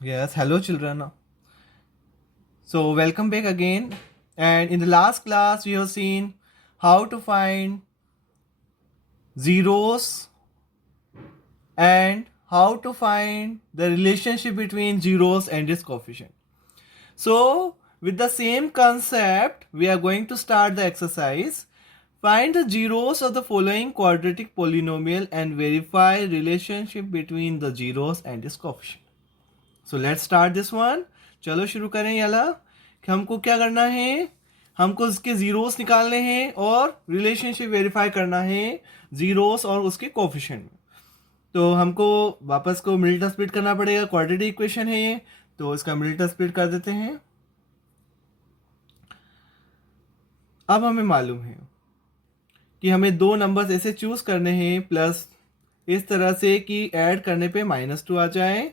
Yes, hello children. So welcome back again. And in the last class we have seen how to find zeros and how to find the relationship between zeros and its coefficient. So with the same concept we are going to start the exercise. Find the zeros of the following quadratic polynomial and verify relationship between the zeros and its coefficient. So let's start this one. चलो शुरू करें याला कि हमको क्या करना है. हमको उसके जीरोस निकालने हैं और रिलेशनशिप वेरीफाई करना है जीरोस और उसके कोफिशिएंट में. तो हमको वापस को मिडिल टर्म स्प्लिट करना पड़ेगा. क्वाड्रेटिक इक्वेशन है ये, तो इसका मिडिल टर्म स्प्लिट कर देते हैं. अब हमें मालूम है कि हमें दो नंबर्स ऐसे चूज करने हैं प्लस इस तरह से कि ऐड करने पे -2 आ जाए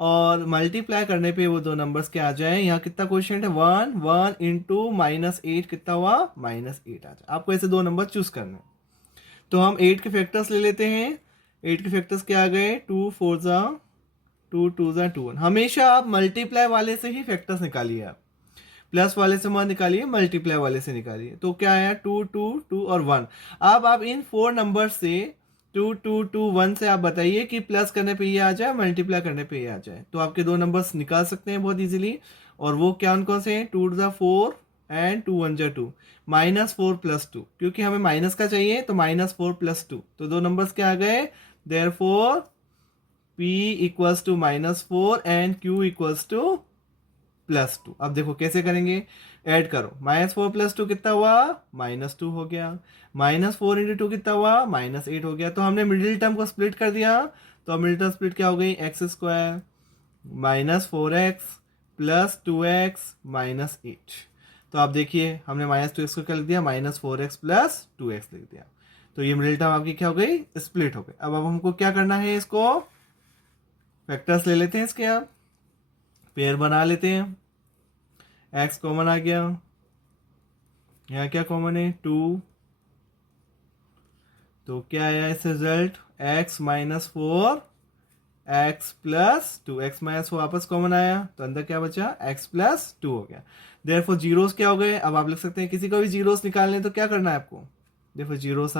और मल्टीप्लाई करने पे वो दो नंबर्स के आ जाए. यहाँ कितना क्वेश्चन है 1 इंटू -8 कितना हुआ -8 आ जाए. आपको ऐसे दो नंबर चूज करने. तो हम 8 के फैक्टर्स ले लेते हैं. 8 के फैक्टर्स क्या आ गए 2 4 जा 2 2 जा 2 1. हमेशा आप मल्टीप्लाई वाले से ही फैक्टर्स निकालिए. आप प्लस वाले से मत निकालिए, मल्टीप्लाई वाले से निकालिए. तो क्या आया 2 2 2 और 1. अब आप इन 4 नंबर से 2 2 2 1 से आप बताइए कि प्लस करने पे ये आ जाए, मल्टीप्लाई करने पे ये आ जाए. तो आपके दो नंबर्स निकाल सकते हैं बहुत इजीली. और वो क्या कौन से हैं 2 जा 4 एंड 2 1 जा 2. -4 + 2 क्योंकि हमें माइनस का चाहिए तो -4 + 2. तो दो नंबर्स क्या आ गए. Therefore p equals to -4 and q equals to +2. अब देखो कैसे करेंगे. ऐड करो. -4 + 2 कितना हुआ -2 हो गया. -4 × 2 कितना हुआ -8 हो गया. तो हमने मिडिल टर्म को स्प्लिट कर दिया. तो अब मिडिल टर्म स्प्लिट क्या हो गई x² -4x + 2x -8. तो आप देखिए हमने -2x को क्या लिख दिया -4x + 2x लिख दिया. तो ये मिडिल टर्म आपकी क्या हो गई स्प्लिट हो गई. अब हमको क्या करना है, इसको फैक्टर्स ले लेते हैं इसके. अब पेयर बना लेते हैं. x कॉमन आ गया. यहाँ क्या कॉमन है 2. तो क्या आया इस रिजल्ट x -4 x + 2. x -4 वापस कॉमन आया तो अंदर क्या बचा x + 2 हो गया. देयरफॉर जीरोस क्या हो गए. अब आप लिख सकते हैं किसी को भी जीरोस निकालने तो क्या करना है आपको. देखो जीरोस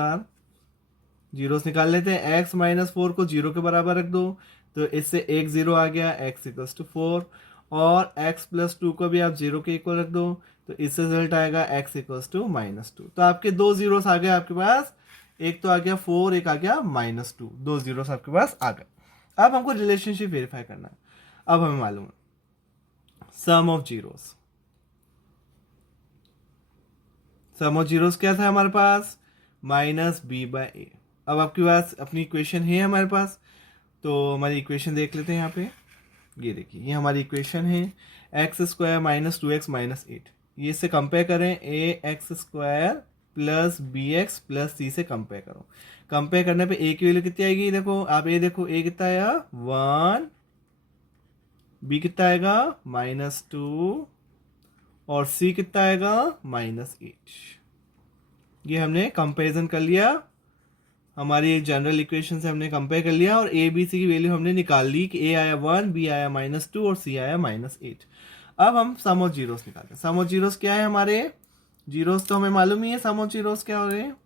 निकाल लेते हैं. x -4 को 0 के बराबर रख दो तो इससे एक 0 आ गया x = 4. और x + 2 को भी आप 0 के इक्वल रख दो तो इससे रिजल्ट आएगा x = -2. तो आपके दो जीरोस आ गए आपके पास. एक तो आ गया 4, एक आ गया -2. दो जीरोस आपके पास आ गए. अब हमको रिलेशनशिप वेरीफाई करना है. अब हमें मालूम है sum of zeros. Sum of zeros क्या था हमारे पास -b/a. अब आपके पास अपनी इक्वेशन है हमारे पास. तो हमारी इक्वेशन देख लेते हैं यहाँ पे. ये देखिए ये हमारी इक्वेशन है x² - 2x - 8. ये से कंपेयर करें ax² + bx + c से कंपेयर करो. कंपेयर करने पे a की वैल्यू कितनी आएगी. देखो आप ये देखो a कितना आया 1, b कितना आएगा -2 और c कितना आएगा -8. ये हमने कंपेरिजन कर लिया. हमारी जनरल इक्वेशन से हमने कंपेयर कर लिया और ए बी सी की वैल्यू हमने निकाल ली कि ए आया 1, बी आया -2 और सी आया -8. अब हम सम ऑफ जीरोस निकालते हैं. सम ऑफ जीरोस क्या है हमारे. जीरोस तो हमें मालूम ही है सम ऑफ जीरोस क्या हो रहे हैं.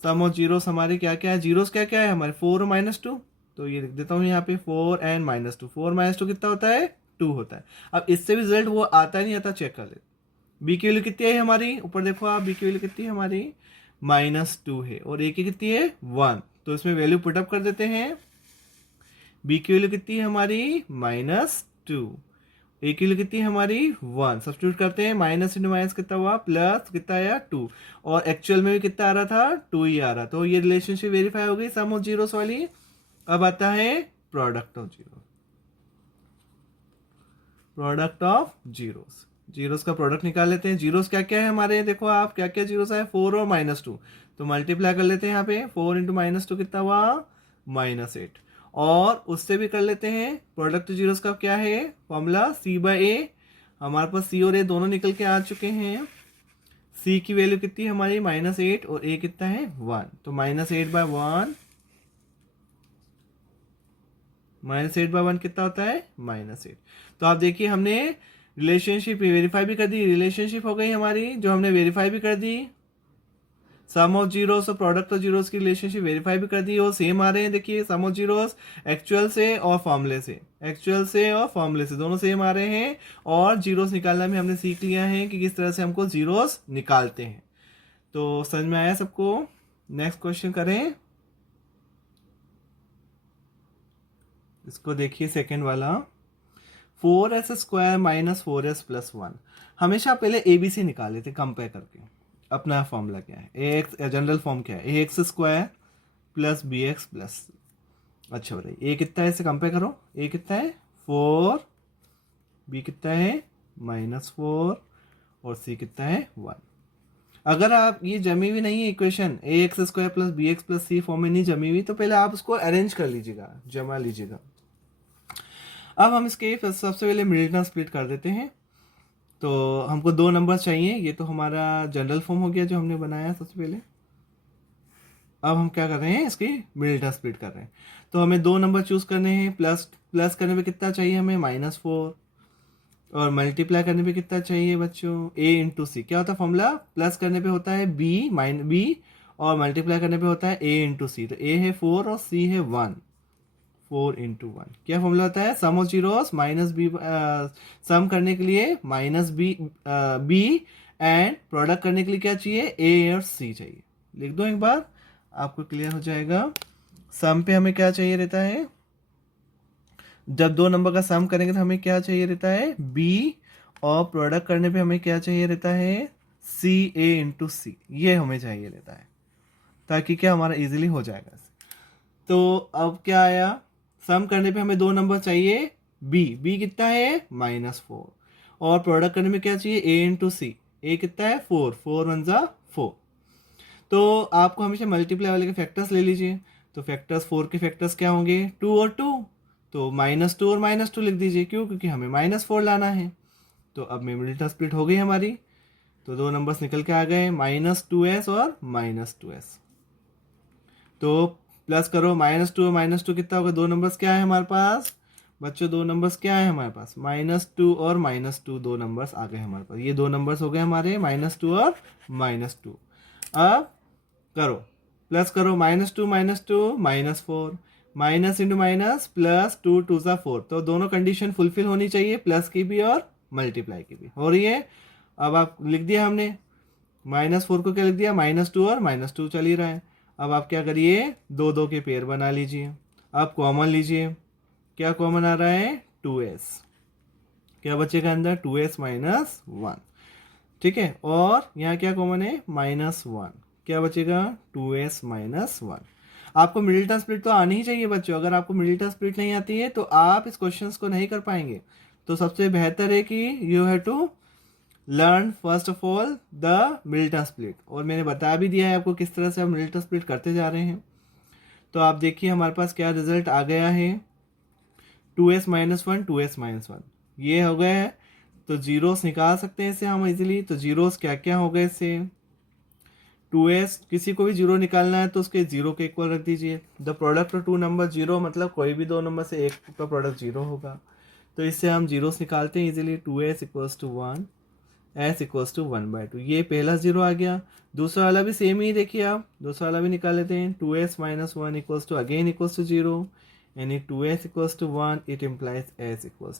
सम ऑफ जीरोस हमारे क्या क्या है. जीरोस क्या क्या है हमारे 4 और -2. तो ये लिख देता हूँ यहाँ पे 4 एंड -2. 4 -2 कितना होता है 2 होता है. अब इससे भी रिजल्ट वो आता नहीं आता चेक कर ले. बी की वैल्यू कितनी है हमारी. ऊपर देखो आप बी की वैल्यू कितनी है हमारी -2 है और ए की कितनी है 1. तो इसमें वैल्यू पुटअप कर देते हैं. बी की वैल्यू कितनी है हमारी -2. ए की वैल्यू कितनी है हमारी 1. सब्स्टिट्यूट करते हैं. माइनस इंटू माइनस कितना हुआ प्लस कितना आया 2. और एक्चुअल में भी कितना आ रहा था 2 ही आ रहा. तो ये रिलेशनशिप वेरीफाई हो गई सम ऑफ जीरोस वाली. अब आता है product of zero. Product of zeros. Zeros का प्रोडक्ट निकाल लेते हैं. जीरोस क्या क्या है हमारे. देखो आप क्या क्या जीरोस है 4 और -2. तो मल्टीप्लाई कर लेते हैं यहाँ पे. 4 × -2 कितना हुआ -8. और उससे भी कर लेते हैं. प्रोडक्ट जीरोस का क्या है फॉर्मूला c/a. हमारे पास c और a दोनों निकल के आ चुके हैं. c की वैल्यू कितनी है हमारी -8 और a कितना है 1. तो -8/1 -8/1 कितना होता है? -8। तो आप देखिए हमने रिलेशनशिप वेरीफाई भी कर दी, रिलेशनशिप हो गई हमारी जो हमने वेरीफाई भी कर दी। सम ऑफ जीरोस और प्रोडक्ट ऑफ जीरोस की रिलेशनशिप वेरीफाई भी कर दी, वो सेम आ रहे हैं। देखिए सम ऑफ जीरोस एक्चुअल से और फॉर्मूले से, एक्चुअल से और फॉर्मूले से दोनों सेम आ रहे हैं। और जीरोस निकालना भी हमने सीख लिया है कि किस तरह से हमको जीरोस निकालते हैं। तो समझ में आया सबको? नेक्स्ट क्वेश्चन करें। इसको देखिए सेकेंड वाला, 4s² - 4s+1। हमेशा पहले ए बी सी निकाल लेते कंपेयर करके। अपना फॉर्मूला क्या है? ए एक्स, जनरल फॉर्म क्या है? ax² + bx+। अच्छा बताइए ए कितना है, इससे कंपेयर करो। ए कितना है? 4, बी कितना है? -4 और सी कितना है? 1। अगर आप ये जमी हुई नहीं है इक्वेशन, ax² + bx+c फॉर्म में नहीं जमी हुई, तो पहले आप उसको अरेंज कर लीजिएगा, जमा लीजिएगा। अब हम इसके सबसे पहले मिडिल टर्म स्प्लिट कर देते हैं। तो हमको 2 नंबर चाहिए, ये तो हमारा जनरल फॉर्म हो गया जो हमने बनाया सबसे पहले। अब हम क्या कर रहे हैं, इसकी मिडिल टर्म स्प्लिट कर रहे हैं। तो हमें 2 नंबर चूज करने हैं। प्लस करने पे कितना चाहिए हमें? -4। और मल्टीप्लाई करने पे कितना चाहिए बच्चों? a × c। क्या होता है फॉर्मूला? प्लस करने पे होता है b और मल्टीप्लाई करने पे होता है a × c। तो a है 4 और c है 1। 4 × 1 क्या फॉर्मूला होता है? सम ऑफ जीरोस -b, सम करने के लिए -b एंड प्रोडक्ट करने के लिए क्या चाहिए? a और c चाहिए। लिख दो एक बार, आपको क्लियर हो जाएगा। सम पे हमें क्या चाहिए रहता है? जब 2 नंबर का सम करेंगे तो हमें क्या चाहिए रहता है? b। और प्रोडक्ट करने पे हमें क्या चाहिए रहता है? a × c। ये हमें चाहिए रहता है, ताकि क्या हमारा इजीली हो जाएगा। तो अब क्या आया? सम करने पे हमें 2 नंबर चाहिए। b कितना है? -4। और प्रोडक्ट करने में क्या चाहिए? a × c। a कितना है? 4। 4 1 ज़ा 4। तो आपको हमेशा मल्टीप्लाई वाले के फैक्टर्स ले लीजिए। तो फैक्टर्स 4 के फैक्टर्स क्या होंगे? 2 और 2। तो -2 और -2 लिख दीजिए। क्यों? क्योंकि हमें -4 लाना है। तो अब मिडिल टर्म स्प्लिट हो गई हमारी। तो 2 नंबर्स निकल के आ गए, -2s और -2s। तो प्लस करो, -2 और -2 कितना होगा? 2 नंबर्स क्या है हमारे पास बच्चों? 2 नंबर्स क्या है हमारे पास? -2 और -2 2 नंबर्स आ गए हमारे पास। ये 2 नंबर्स हो गए हमारे -2 और -2। अब करो, प्लस करो, -2 -2 -4, माइनस इंटू माइनस प्लस 2 2 ज़ा 4। तो दोनों कंडीशन फुलफिल होनी चाहिए, प्लस की भी और मल्टीप्लाई की भी हो रही है। अब आप लिख दिया हमने, -4 को क्या लिख दिया? -2 और -2 चल ही रहा है। अब आप क्या करिए? 2 2 के पेयर बना लीजिए। अब कॉमन लीजिए। क्या कॉमन आ रहा है? 2s। क्या बचेगा अंदर? 2s - 1। ठीक है। और यहाँ क्या कॉमन है? -1। क्या बचेगा? 2s - 1। आपको मिडिल टर्म स्प्लिट तो आनी ही चाहिए बच्चों। अगर आपको मिडिल टर्म स्प्लिट नहीं आती है तो आप इस क्वेश्चंस को नहीं कर पाएंगे। तो सबसे बेहतर है कि you have to learn first of all the middle term split. और मैंने बता भी दिया है आपको किस तरह से आप मिडिल टर्म स्प्लिट करते जा रहे हैं। तो आप देखिए हमारे पास क्या रिजल्ट आ गया है। 2s - 1 2s - 1 ये हो गया है। तो जीरोस निकाल सकते हैं इससे हम इजीली। तो जीरोस क्या क्या हो गए इससे? 2s, किसी को भी जीरो निकालना है तो उसके जीरो के इक्वल रख दीजिए। The product of 2 number zero, मतलब कोई भी 2 नंबर से एक का प्रोडक्ट जीरो होगा। तो इससे हम जीरोस निकालते हैं इजीली। 2s = 1, s = 1/2। ये पहला जीरो आ गया। दूसरा वाला भी सेम ही देखिए आप, दूसरा वाला भी निकाल लेते हैं। 2s - 1 = अगेन = 0, यानी 2s = 1, इट इम्प्लाइज s =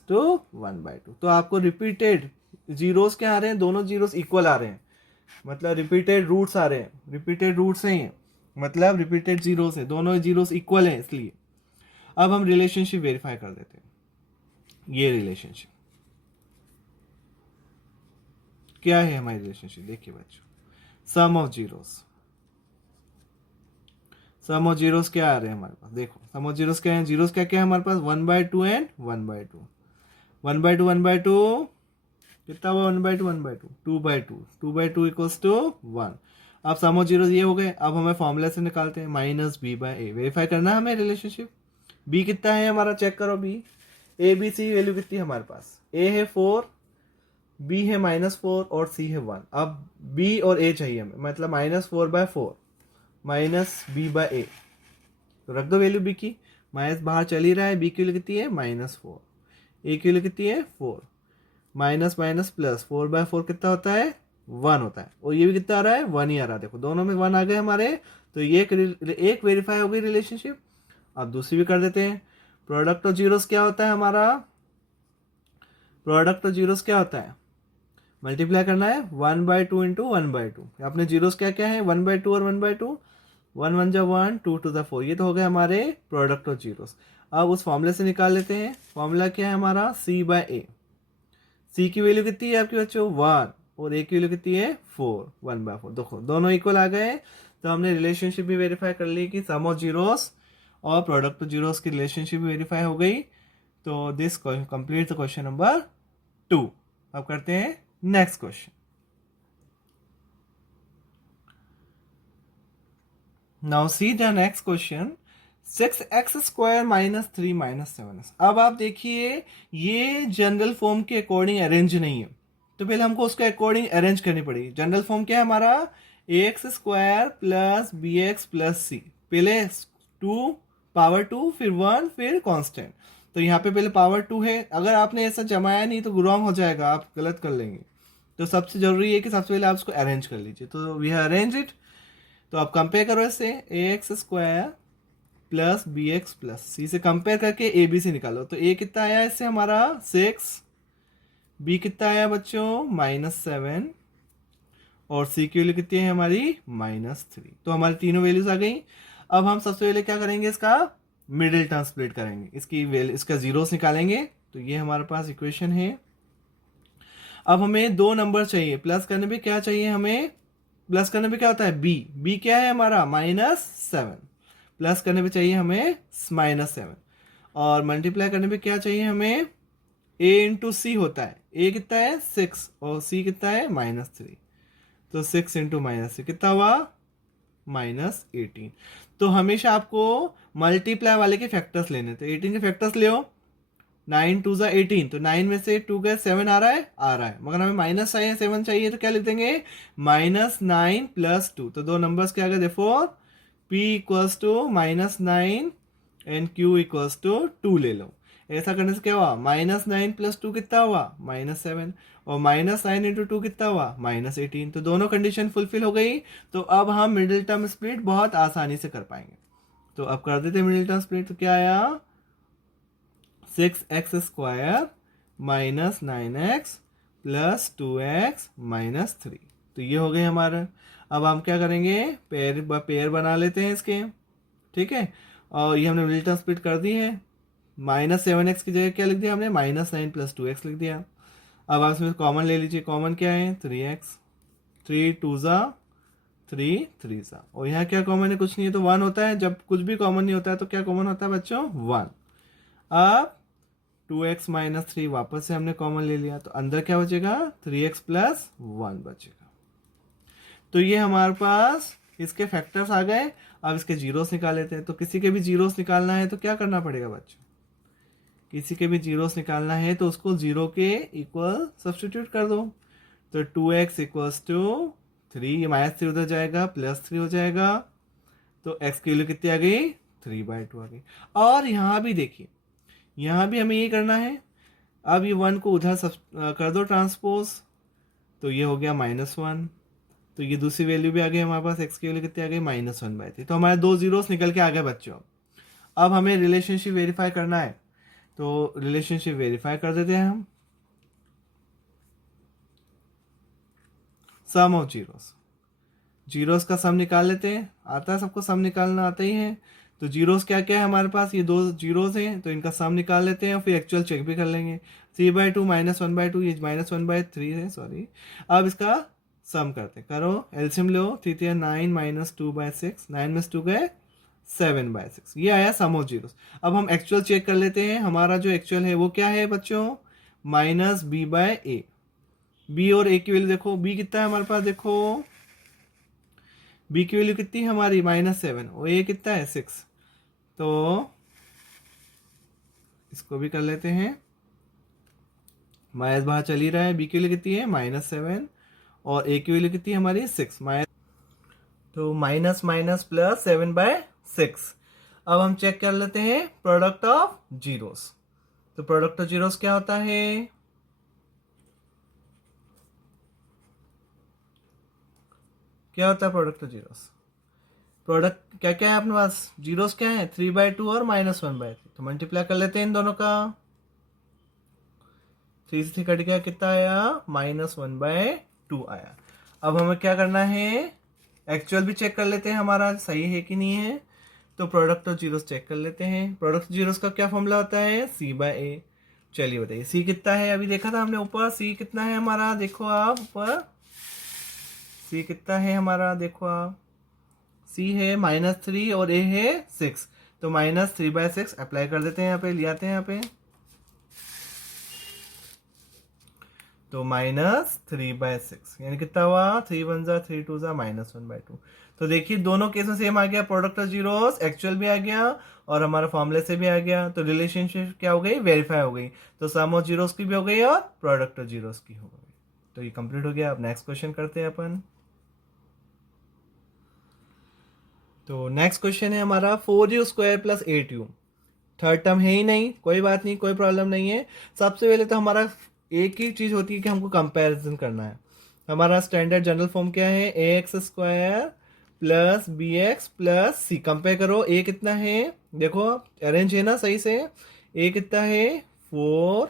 1/2। तो आपको रिपीटेड जीरोस क्या आ रहे हैं? दोनों जीरोस इक्वल आ रहे हैं, मतलब रिपीटेड रूट्स आ रहे हैं। रिपीटेड रूट्स हैं मतलब रिपीटेड जीरोस है, दोनों जीरोस इक्वल हैं इसलिए। अब हम रिलेशनशिप वेरीफाई कर देते हैं। ये रिलेशनशिप क्या है हमारी रिलेशनशिप? देखिए बच्चों, sum of zeros, sum of zeros क्या आ रहे हैं हमारे पास? देखो सम ऑफ जीरोस क्या है? जीरोस क्या क्या है हमारे पास? 1/2 एंड 1/2। 1/2 1/2 कितना हुआ? 1/2 1/2 2/2 2/2 = 1। अब सम ऑफ जीरोस ये हो गए। अब हमें फॉर्मूला से निकालते हैं, -b/a। वेरीफाई करना है हमें रिलेशनशिप। b कितना है हमारा? चेक करो b। a b c value कितनी है हमारे पास? a है 4, b है -4 और c है 1। अब b और a चाहिए हमें, मतलब -4/4 -b/a। तो रख दो वैल्यू b की। माइनस बाहर चल ही रहा है, बी की वैल्यू कितनी है -4, ए की वैल्यू कितनी है 4, माइनस माइनस प्लस 4/4 कितना होता है 1 होता है, और ये भी कितना आ रहा है 1 ही आ रहा है। देखो दोनों में 1 आ गए हमारे, तो ये एक वेरीफाई हो गई रिलेशनशिप। अब दूसरी भी कर देते हैं। प्रोडक्ट ऑफ जीरोस क्या होता है हमारा, प्रोडक्ट ऑफ जीरोस क्या होता है, मल्टीप्लाई करना है 1/2 इंटू 1/2। अपने जीरोस क्या क्या है 1/2 और 1/2, 1 1 जा 1, 2 2 जा 4, ये तो हो गए हमारे प्रोडक्ट ऑफ जीरोस। अब उस फॉर्मूले से निकाल लेते हैं। फॉर्मूला क्या है हमारा C/A। सी की वैल्यू कितनी है आपके बच्चों 1, और ए की वैल्यू कितनी है 4, 1/4। देखो दोनों इक्वल आ गए, तो हमने रिलेशनशिप भी वेरीफाई कर ली कि सम ऑफ जीरोस और प्रोडक्ट ऑफ जीरोस की रिलेशनशिप भी वेरीफाई हो गई। तो this complete the question number 2। अब करते हैं next question. Now see the next question, 6x² -3 -7x। अब आप देखिए ये जनरल फॉर्म के अकॉर्डिंग अरेंज नहीं है, तो पहले हमको उसके अकॉर्डिंग अरेंज करनी पड़ेगी। जनरल फॉर्म क्या है हमारा ax² + bx + c, पहले 2 पावर 2 फिर 1 फिर कांस्टेंट। तो यहाँ पे पहले पावर 2 है, अगर आपने ऐसा जमाया नहीं तो रॉन्ग हो जाएगा, आप गलत कर लेंगे। तो सबसे जरूरी है कि सबसे पहले आप उसको अरेंज कर लीजिए। तो वी अरेंज इट। तो आप कंपेयर करो इससे, ax² + bx + c से कंपेयर करके ए बी से निकालो। तो ए कितना आया इससे हमारा 6, बी कितना आया बच्चों -7, और सी की वैल्यू कितनी है हमारी -3। तो हमारी तीनों वैल्यूज आ गई। अब हम सबसे पहले क्या करेंगे, इसका मिडिल टर्म स्प्लिट करेंगे, इसकी वैल्यू इसका जीरोस निकालेंगे। तो ये हमारे पास इक्वेशन है। अब हमें दो नंबर चाहिए, प्लस करने पे क्या चाहिए हमें, प्लस करने पे क्या होता है बी क्या है हमारा -7, प्लस करने पे चाहिए हमें -7, और मल्टीप्लाई करने पे क्या चाहिए हमें a इंटू सी होता है। a कितना है 6 और c कितना है -3, तो 6 इंटू -3 कितना हुआ -18। तो हमेशा आपको मल्टीप्लाई वाले के फैक्टर्स लेने थे। 18 के फैक्टर्स ले 9 2 जा 18, तो 9 में से 2 गए 7 आ रहा है, मगर हमें माइनस चाहिए 7 चाहिए, तो क्या लिख देंगे -9 + 2। तो दो नंबर्स क्या आ गए, देयरफॉर p = -9 एंड q = 2 ले लो। ऐसा करने से क्या हुआ -9 + 2 कितना हुआ -7, और -9 इंटू 2 कितना हुआ -18। तो दोनों कंडीशन फुलफिल हो गई। तो अब हम मिडिल टर्म स्प्लिट बहुत आसानी से कर पाएंगे। तो अब कर देते मिडिल टर्म स्प्लिट। तो क्या आया 6x² -9x + 2x -3। तो ये हो गए हमारा। अब हम क्या करेंगे, पेयर बना लेते हैं इसके, ठीक है। और ये हमने मिडिल टर्म स्प्लिट कर दी है। -7x की जगह क्या लिख दिया हमने -9 + 2x लिख दिया। अब आप इसमें कॉमन ले लीजिए, कॉमन क्या है 3x, 3 2 जा 3 3 जा, और यहाँ क्या कॉमन है कुछ नहीं है, तो 1 होता है। जब कुछ भी कॉमन नहीं होता है तो क्या कॉमन होता है बच्चों 1। अब 2x - 3 वापस से हमने कॉमन ले लिया, तो अंदर क्या बचेगा 3x + 1 बचेगा। तो ये हमारे पास इसके फैक्टर्स आ गए। अब इसके जीरोस निकाल लेते हैं। तो किसी के भी जीरोस निकालना है तो क्या करना पड़ेगा बच्चों, किसी के भी जीरोस निकालना है तो उसको जीरो के इक्वल सब्स्टिट्यूट कर दो। तो 2x = 3, ये -3 उधर जाएगा, +3 हो जाएगा। तो x की वैल्यू कितनी आ गई 3/2 आ गई। और यहाँ भी देखिए, यहाँ भी हमें ये करना है। अब ये 1 को उधर कर दो ट्रांसपोज, तो ये हो गया -1। तो ये दूसरी वैल्यू भी आ गई हमारे पास, x की वैल्यू कितनी आ गई -1/3। तो हमारे दो जीरोस निकल के आ गए बच्चों। अब हमें रिलेशनशिप वेरीफाई करना है, तो रिलेशनशिप वेरीफाई कर देते हैं हम। सम ऑफ जीरोस, जीरोस का सम निकाल लेते हैं। आता है सबको सम निकालना, आता ही है। तो जीरोस क्या क्या है हमारे पास, ये दो जीरोस हैं, तो इनका सम निकाल लेते हैं और फिर एक्चुअल चेक भी कर लेंगे। 3/2 -1/2, ये -1/3 है, सॉरी। अब इसका सम करते, करो एलसीएम लो, 3 3 9 -2/6, 9 में से 2 गए 7/6, ये आया सम ऑफ जीरोस। अब हम एक्चुअल चेक कर लेते हैं। हमारा जो एक्चुअल है वो क्या है बच्चों -b/a। बी और ए की वैल्यू देखो, बी कितना है हमारे पास, देखो बी की वैल्यू कितनी है हमारी -7, और ए कितना है 6। तो इसको भी कर लेते हैं, माइनस बाहर चल ही रहा है। बी की वैल्यू कितनी है -7, और ए की वैल्यू कितनी है हमारी 6, तो माइनस माइनस +7/6। अब हम चेक कर लेते हैं प्रोडक्ट ऑफ जीरोस। तो प्रोडक्ट ऑफ जीरोस क्या होता है? क्या होता है प्रोडक्ट ऑफ जीरोस? प्रोडक्ट क्या क्या है अपने पास? जीरोस क्या है? 3/2 और -1/3। तो मल्टीप्लाई कर लेते हैं इन दोनों का। 3 से 3 कट गया, कितना आया? -1/2 आया। अब हमें क्या करना है? एक्चुअल भी चेक कर लेते हैं हमारा सही है कि नहीं है। तो प्रोडक्ट ऑफ जीरोस चेक कर लेते हैं। प्रोडक्ट ऑफ जीरोस का क्या फॉर्मूला होता है? C/A। चलिए बताइए C कितना है? अभी देखा था हमने ऊपर, C कितना है हमारा, देखो आप ऊपर C कितना है हमारा, देखो आप C है -3 और A है 6। तो -3/6 अप्लाई कर देते हैं यहाँ पे, ले आते हैं यहाँ पे। तो -3/6 यानी कितना हुआ? 3 1 जा 3 2 जा -1/2। तो देखिए दोनों केस में सेम आ गया, प्रोडक्ट ऑफ जीरोस एक्चुअल भी आ गया और हमारा फॉर्मूले से भी आ गया। तो रिलेशनशिप क्या हो गई? वेरीफाई हो गई। तो सम ऑफ जीरोस की भी हो गई और प्रोडक्ट ऑफ जीरोस की हो गई। तो ये कंप्लीट हो गया। अब नेक्स्ट क्वेश्चन करते हैं अपन। तो नेक्स्ट क्वेश्चन है हमारा 4u² + 8u। थर्ड टर्म है ही नहीं, कोई बात नहीं, कोई प्रॉब्लम नहीं है। सबसे पहले तो हमारा एक ही चीज होती है कि हमको कंपैरिजन करना है। हमारा स्टैंडर्ड जनरल फॉर्म क्या है? ax² + bx + c। कंपेयर करो, a कितना है, देखो अरेंज है ना सही से। a कितना है? 4,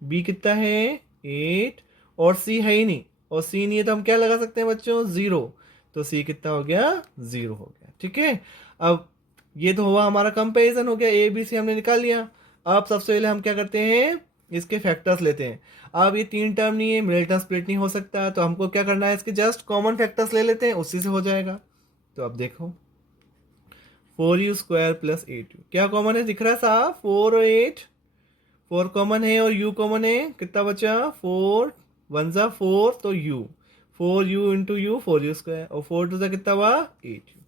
b कितना है? 8 और c है ही नहीं। और c नहीं है तो हम क्या लगा सकते हैं बच्चों? 0। तो c कितना हो गया? 0 हो गया। ठीक है। अब ये तो हुआ हमारा कंपैरिजन हो गया, ए बी सी हमने निकाल लिया। अब सबसे पहले हम क्या करते हैं? इसके फैक्टर्स लेते हैं। अब ये 3 टर्म नहीं है, मिडिल टर्म स्प्लिट नहीं हो सकता, तो हमको क्या करना है? इसके जस्ट कॉमन फैक्टर्स ले लेते हैं, उसी से हो जाएगा। तो अब देखो 4u² + 8u क्या कॉमन है? दिख रहा है साफ? 4 और 8, 4 कॉमन है और u कॉमन है। कितना बचा? 4 1 जा 4 तो u, 4u × u 4u² और 4 2 जा कितना हुआ? 8u।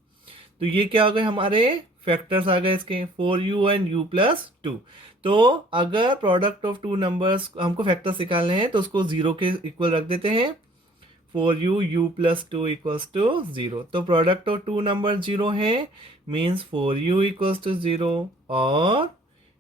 तो ये क्या हो गए हमारे फैक्टर्स आ गए इसके, 4u एंड u + 2। तो अगर प्रोडक्ट ऑफ टू नंबर्स हमको फैक्टर्स निकालने हैं तो उसको 0 के इक्वल रख देते हैं। 4u u + 2 = 0। तो प्रोडक्ट ऑफ टू नंबर 0 है, मीन्स 4u = 0 और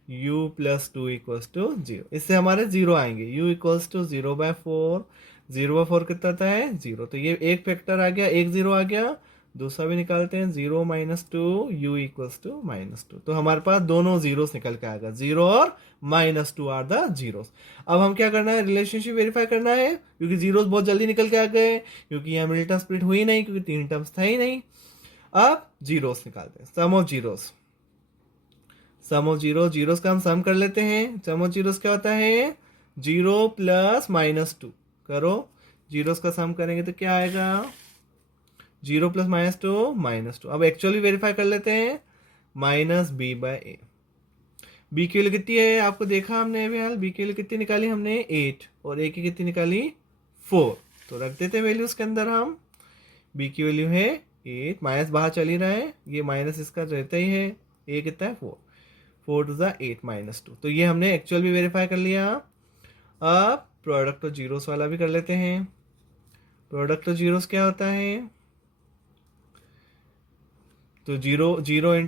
u + 2 = 0। इससे हमारे 0 आएंगे। u = 0/4, 0/4 कितना आता है? 0। तो ये एक फैक्टर आ गया, एक 0 आ गया। दूसरा भी निकालते हैं, 0 - 2 u = -2। तो हमारे पास दोनों जीरोस निकल के आएगा, 0 और -2 आर द जीरोस। अब हम क्या करना है? रिलेशनशिप वेरीफाई करना है, क्योंकि जीरोस बहुत जल्दी निकल के आ गए, क्योंकि यहाँ मिडिल टर्म स्प्लिट हुई नहीं, क्योंकि 3 टर्म्स था ही नहीं। अब जीरोस निकालते हैं, sum of zeros. Sum of zero, zeros का हम सम कर लेते हैं। सम ऑफ जीरोस क्या होता है? 0 + -2 करो। जीरोस का सम करेंगे तो क्या आएगा? 0 + -2 -2। अब एक्चुअली वेरीफाई कर लेते हैं, -b/a। b की वैल्यू कितनी है? आपको देखा हमने अभी हाल, b की वैल्यू कितनी निकाली हमने? 8 और a की कितनी निकाली? 4। तो रख देते हैं वैल्यूज के अंदर हम। b की वैल्यू है 8, माइनस बाहर चल ही रहा है, ये माइनस इसका रहता ही है। a कितना है? 4, 4 2 ज़ा 8 -2। तो ये हमने एक्चुअल भी वेरीफाई कर लिया। अब प्रोडक्ट ऑफ जीरोस वाला भी कर लेते हैं। प्रोडक्ट ऑफ जीरोस क्या होता है? तो 0 0 ×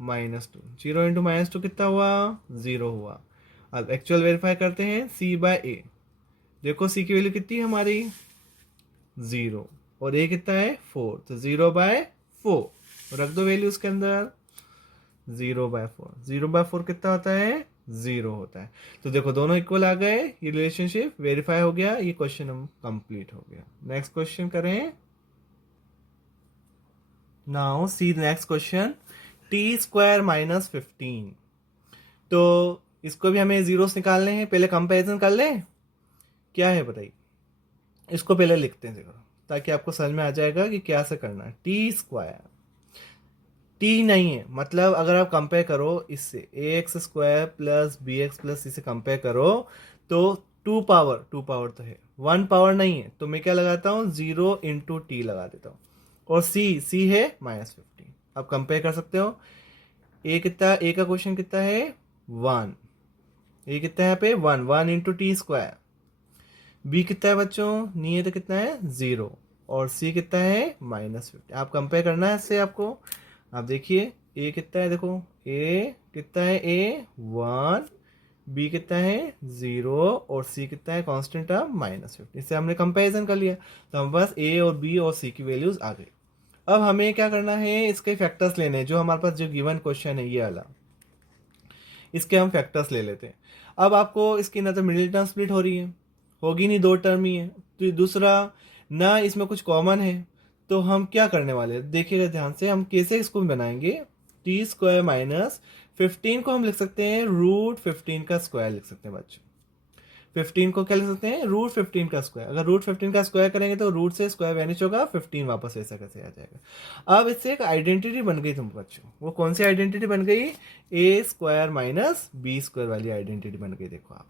-2, 0 × -2 कितना हुआ? 0 हुआ। अब एक्चुअल वेरीफाई करते हैं, C/A। देखो C की वैल्यू कितनी है हमारी? 0 और A कितना है? 4। तो 0/4 रख दो वैल्यू उसके अंदर। 0/4, 0/4 कितना होता है? 0 होता है। तो देखो दोनों इक्वल आ गए, ये रिलेशनशिप वेरीफाई हो गया, ये क्वेश्चन हम कंप्लीट हो गया। नेक्स्ट क्वेश्चन करें। Now see next question, t² - 15। तो इसको भी हमें जीरोस निकालने हैं, पहले कंपैरिजन कर लें। क्या है बताइए? इसको पहले लिखते हैं देखो, ताकि आपको समझ में आ जाएगा कि क्या से करना है। t², t नहीं है, मतलब अगर आप कंपेयर करो इससे ax² + bx + c से कंपेयर करो तो 2 पावर तो है, 1 पावर नहीं है। तो मैं क्या लगाता हूँ? 0 × t लगा देता हूँ। और c है -15। आप कंपेयर कर सकते हो। a कितना? a का क्वेश्चन कितना है? 1। a कितना है यहाँ पे? 1, 1 × t²। b कितना है बच्चों? नहीं है तो कितना है? 0। और c कितना है? -15। आप कंपेयर करना है इससे आपको। आप देखिए ए कितना है, देखो ए कितना है, ए 1, बी कितना है 0 और सी कितना है कांस्टेंट टर्म -50। इससे हमने कंपैरिजन कर लिया तो हमारे पास ए और बी और सी की वैल्यूज आ गई। अब हमें क्या करना है, इसके फैक्टर्स लेने हैं। जो हमारे पास जो गिवन क्वेश्चन है ये वाला, इसके हम फैक्टर्स ले लेते हैं। अब आपको इसकी ना तो मिडिल टर्म स्प्लिट हो रही है, होगी नहीं, दो टर्म ही है। तो दूसरा ना इसमें कुछ कॉमन है, तो हम क्या करने वाले हैं देखिएगा ध्यान से, हम कैसे इसको बनाएंगे। t² - 15 को हम लिख सकते हैं √15 का स्क्वायर लिख सकते हैं बच्चों। 15 को क्या लिख सकते हैं, √15 का स्क्वायर। अगर √15 का स्क्वायर करेंगे तो रूट से स्क्वायर वैनिश होगा, 15 वापस ऐसा कैसे आ जाएगा। अब इससे एक आइडेंटिटी बन गई तुम बच्चों, वो कौन सी आइडेंटिटी बन गई, a² - b² वाली आइडेंटिटी बन गई। देखो आप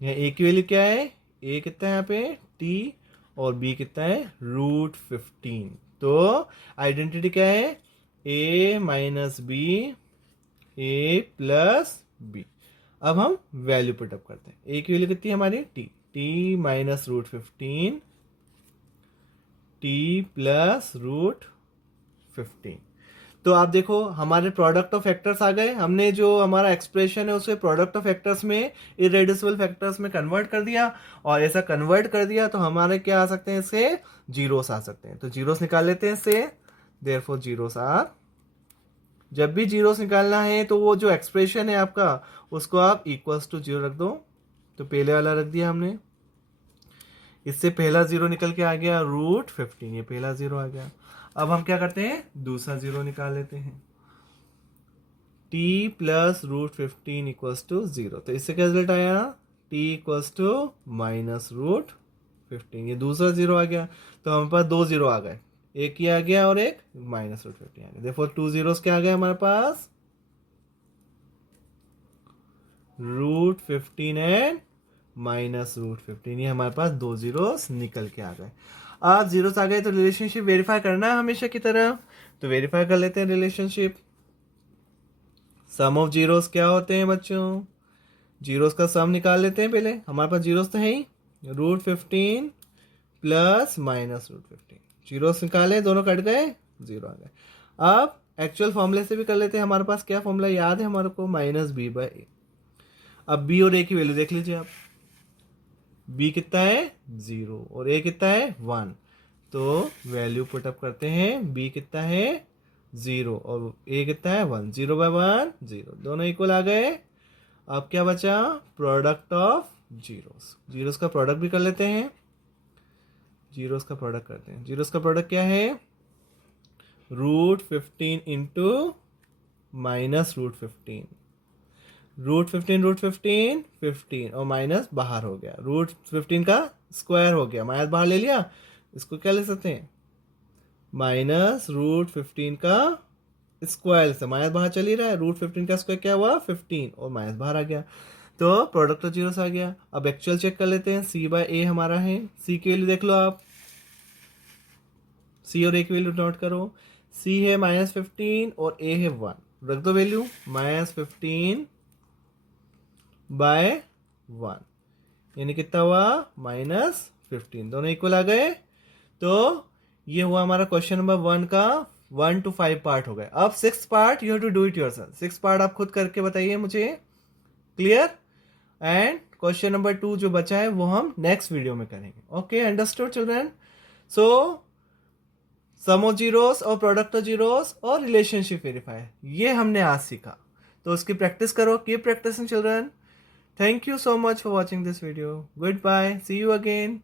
यहाँ a की वैल्यू क्या है, a कितना है यहाँ पे t और b कितना है √15। तो आइडेंटिटी क्या है, a - b a + b। अब हम वैल्यू पुटअप करते हैं। a की वैल्यू कितनी है हमारी t -√15 t + √15। तो आप देखो हमारे प्रोडक्ट ऑफ फैक्टर्स आ गए। हमने जो हमारा एक्सप्रेशन है उसे प्रोडक्ट ऑफ फैक्टर्स में, इरेड्यूसिबल फैक्टर्स में कन्वर्ट कर दिया। और ऐसा कन्वर्ट कर दिया तो हमारे क्या आ सकते हैं, इससे जीरोस आ सकते हैं। तो जीरोस निकाल लेते हैं इससे, देयरफॉर जीरोस आर। जब भी जीरोस निकालना है तो वो जो एक्सप्रेशन है आपका उसको आप इक्वल्स टू 0 रख दो। तो पहले वाला रख दिया हमने, इससे पहला 0 निकल के आ गया √15, ये पहला 0 आ गया। अब हम क्या करते हैं, दूसरा 0 निकाल लेते हैं, t + √15 = 0। तो इससे क्या रिजल्ट आया, t = -√15। ये दूसरा 0 आ गया। तो हमारे पास दो 0 आ गए, एक ही आ गया और एक -√15 आ गया। देखो 2 zeros क्या आ गए हमारे पास, √15 एंड -√15। ये हमारे पास दो जीरोस निकल के आ गए। अब जीरोस आ गए तो रिलेशनशिप वेरीफाई करना है हमेशा की तरह। तो वेरीफाई कर लेते हैं रिलेशनशिप। सम ऑफ जीरोस क्या होते हैं बच्चों, जीरोस का सम निकाल लेते हैं पहले। हमारे पास जीरोस तो है ही, √15 + -√15। जीरोस निकाले, दोनों कट गए, 0 आ गए। अब एक्चुअल फॉर्मूले से भी कर लेते हैं। हमारे पास क्या फॉर्मूला याद है हमारे को, -b/a। अब b और a की वैल्यू देख लीजिए आप, b कितना है 0 और a कितना है 1। तो वैल्यू पुटअप करते हैं, b कितना है 0 और a कितना है 1। 0/1 0, दोनों इक्वल आ गए। अब क्या बचा, प्रोडक्ट ऑफ जीरोस। जीरोस का प्रोडक्ट भी कर लेते हैं, जीरोस का प्रोडक्ट करते हैं। जीरोस का प्रोडक्ट क्या है, √15 इंटू -√15। √15 15 और माइनस बाहर हो गया, √15 का स्क्वायर हो गया, माइनस बाहर ले लिया। इसको क्या ले सकते हैं, -√15 का स्क्वायर से माइनस बाहर चल ही रहा है। √15 का स्क्वायर क्या हुआ 15 और माइनस बाहर आ गया। तो प्रोडक्ट ऑफ जीरोस आ गया। अब एक्चुअल चेक कर लेते हैं, c/a हमारा है। c की वैल्यू देख लो आप, c और a की वैल्यू नोट करो। c है -15 और a है 1, रख दो वैल्यू, -15/1 यानी कितना हुआ -15, दोनों इक्वल आ गए। तो ये हुआ हमारा क्वेश्चन नंबर 1 का 1 to 5 पार्ट हो गए। अब 6th part you have to do it yourself. 6th part आप खुद करके बताइए मुझे, क्लियर। एंड क्वेश्चन नंबर 2 जो बचा है वो हम नेक्स्ट वीडियो में करेंगे। Okay, understood children. So sum of zeros और प्रोडक्ट ऑफ जीरोस और रिलेशनशिप वेरीफाई, ये हमने आज सीखा। तो उसकी प्रैक्टिस करो, keep practicing children. Thank you so much for watching this video. Goodbye. See you again.